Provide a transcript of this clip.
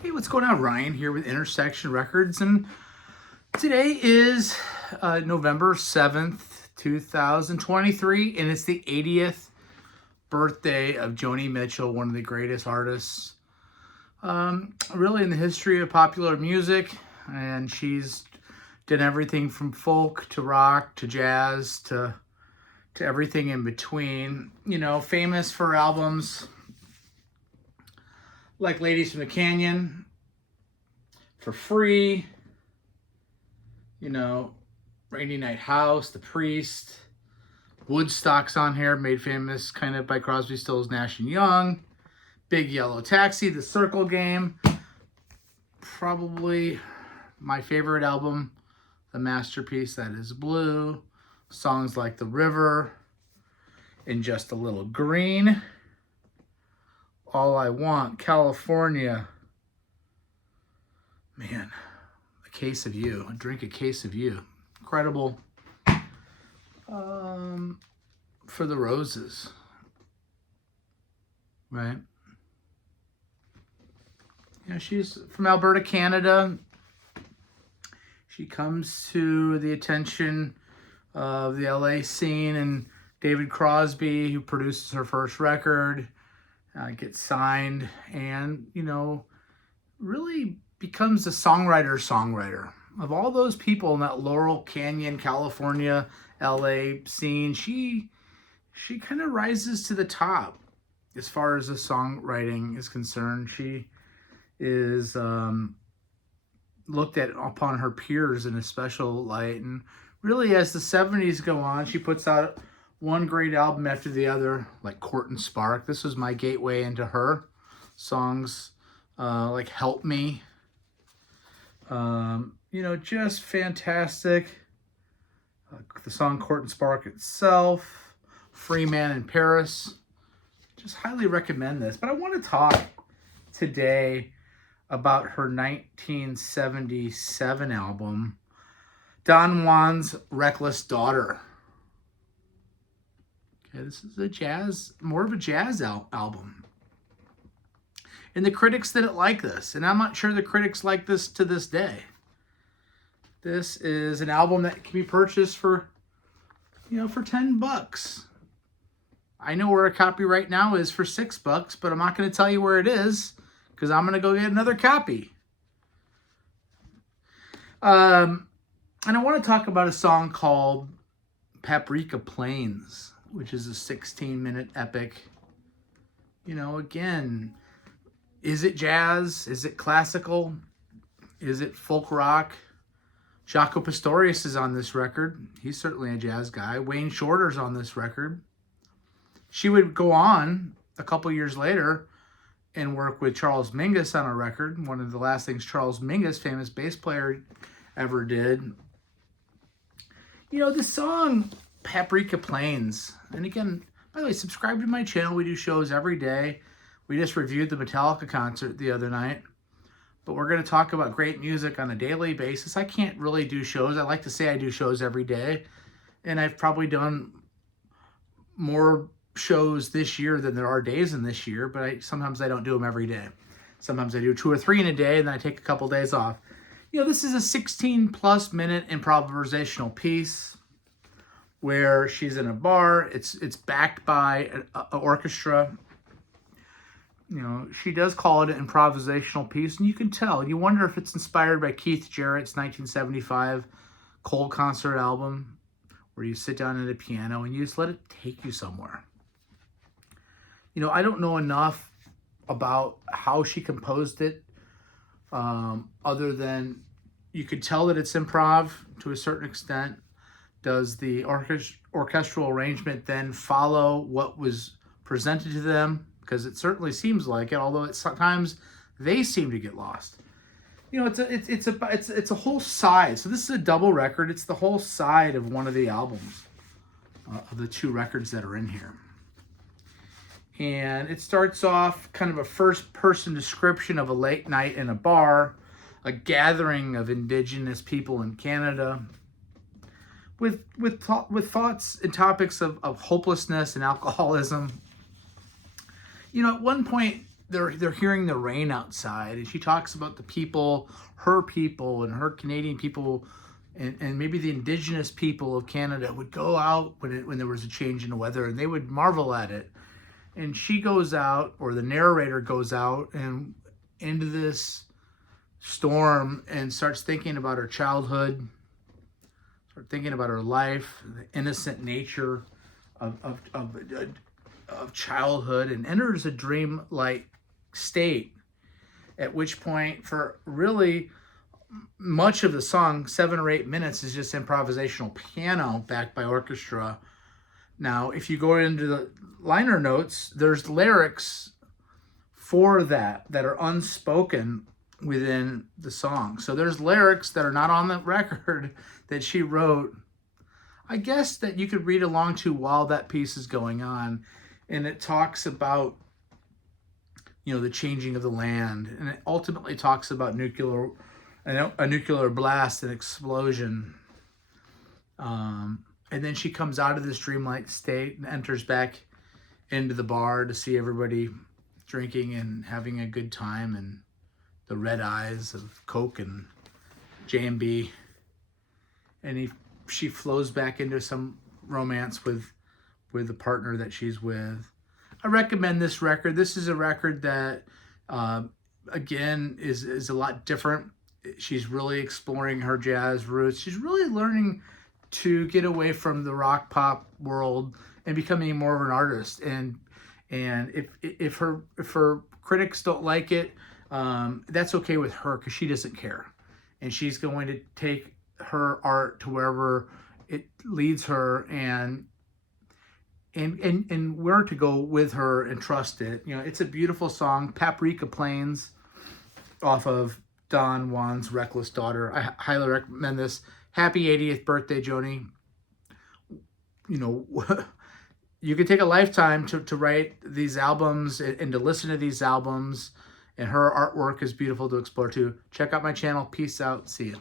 Hey, what's going on? Ryan here with Intersection Records, and today is November 7th, 2023, and it's the 80th birthday of Joni Mitchell, one of the greatest artists really in the history of popular music. And she's done everything from folk to rock to jazz to everything in between. You know, famous for albums like Ladies from the Canyon, For Free, you know, Rainy Night House, The Priest, Woodstock's on here, made famous kind of by Crosby, Stills, Nash and Young, Big Yellow Taxi, The Circle Game, probably my favorite album, the masterpiece that is Blue, songs like The River, and Just a Little Green, All I Want, California. Man, a case of you. I drink a case of you. Incredible. For the Roses. Right? Yeah, she's from Alberta, Canada. She comes to the attention of the LA scene, and David Crosby, who produces her first record, gets signed, and, you know, really becomes a songwriter. Of all those people in that Laurel Canyon, California, LA scene, she kind of rises to the top as far as the songwriting is concerned. She is looked at upon her peers in a special light, and really as the 70s go on, she puts out one great album after the other, like Court and Spark. This was my gateway into her. Songs like Help Me, you know, just fantastic. The song Court and Spark itself, Free Man in Paris. Just highly recommend this. But I want to talk today about her 1977 album, Don Juan's Reckless Daughter. Okay, this is more of a jazz album. And the critics didn't like this, and I'm not sure the critics like this to this day. This is an album that can be purchased for, you know, for $10. I know where a copy right now is for $6, but I'm not going to tell you where it is because I'm going to go get another copy. And I want to talk about a song called Paprika Plains, which is a 16-minute epic. You know, again, is it jazz? Is it classical? Is it folk rock? Jaco Pastorius is on this record. He's certainly a jazz guy. Wayne Shorter's on this record. She would go on a couple years later and work with Charles Mingus on a record. One of the last things Charles Mingus, famous bass player, ever did. You know, the song Paprika Plains. And again, by the way, subscribe to my channel. We do shows every day. We just reviewed the Metallica concert the other night. But we're going to talk about great music on a daily basis. I can't really do shows. I like to say I do shows every day. And I've probably done more shows this year than there are days in this year. But sometimes I don't do them every day. Sometimes I do 2 or 3 in a day, and then I take a couple days off. You know, this is a 16-plus minute improvisational piece where she's in a bar. It's backed by an orchestra. You know, she does call it an improvisational piece, and you can tell. You wonder if it's inspired by Keith Jarrett's 1975 Cold concert album, where you sit down at a piano and you just let it take you somewhere. You know, I don't know enough about how she composed it, other than you could tell that it's improv to a certain extent. Does the orchestral arrangement then follow what was presented to them? Because it certainly seems like it, although sometimes they seem to get lost. You know, it's a whole side. So this is a double record. It's the whole side of one of the albums, of the 2 records that are in here. And it starts off kind of a first-person description of a late night in a bar, a gathering of Indigenous people in Canada, with thoughts and topics of hopelessness and alcoholism. You know, at one point, they're hearing the rain outside, and she talks about the people, her people, and her Canadian people, and maybe the Indigenous people of Canada would go out when there was a change in the weather, and they would marvel at it. And she goes out, or the narrator goes out, and into this storm, and starts thinking about her childhood, start thinking about her life, the innocent nature of childhood, and enters a dream-like state. At which point, for really much of the song, 7 or 8 minutes, is just improvisational piano backed by orchestra. Now, if you go into the liner notes, there's lyrics for that are unspoken within the song. So there's lyrics that are not on the record that she wrote, I guess, that you could read along to while that piece is going on. And it talks about, the changing of the land. And it ultimately talks about a nuclear blast and explosion. And then she comes out of this dreamlike state and enters back into the bar to see everybody drinking and having a good time, and the red eyes of Coke and J&B. And she flows back into some romance with the partner that she's with. I recommend this record. This is a record that, again, is a lot different. She's really exploring her jazz roots. She's really learning to get away from the rock pop world and becoming more of an artist. And if her critics don't like it, that's okay with her, because she doesn't care, and she's going to take her art to wherever it leads her, and where to go with her, and trust it. It's a beautiful song. Paprika Plains, off of Don Juan's Reckless Daughter. I highly recommend this. Happy 80th birthday, Joni. You could take a lifetime to write these albums and to listen to these albums, and her artwork is beautiful to explore too. Check out my channel. Peace out. See you.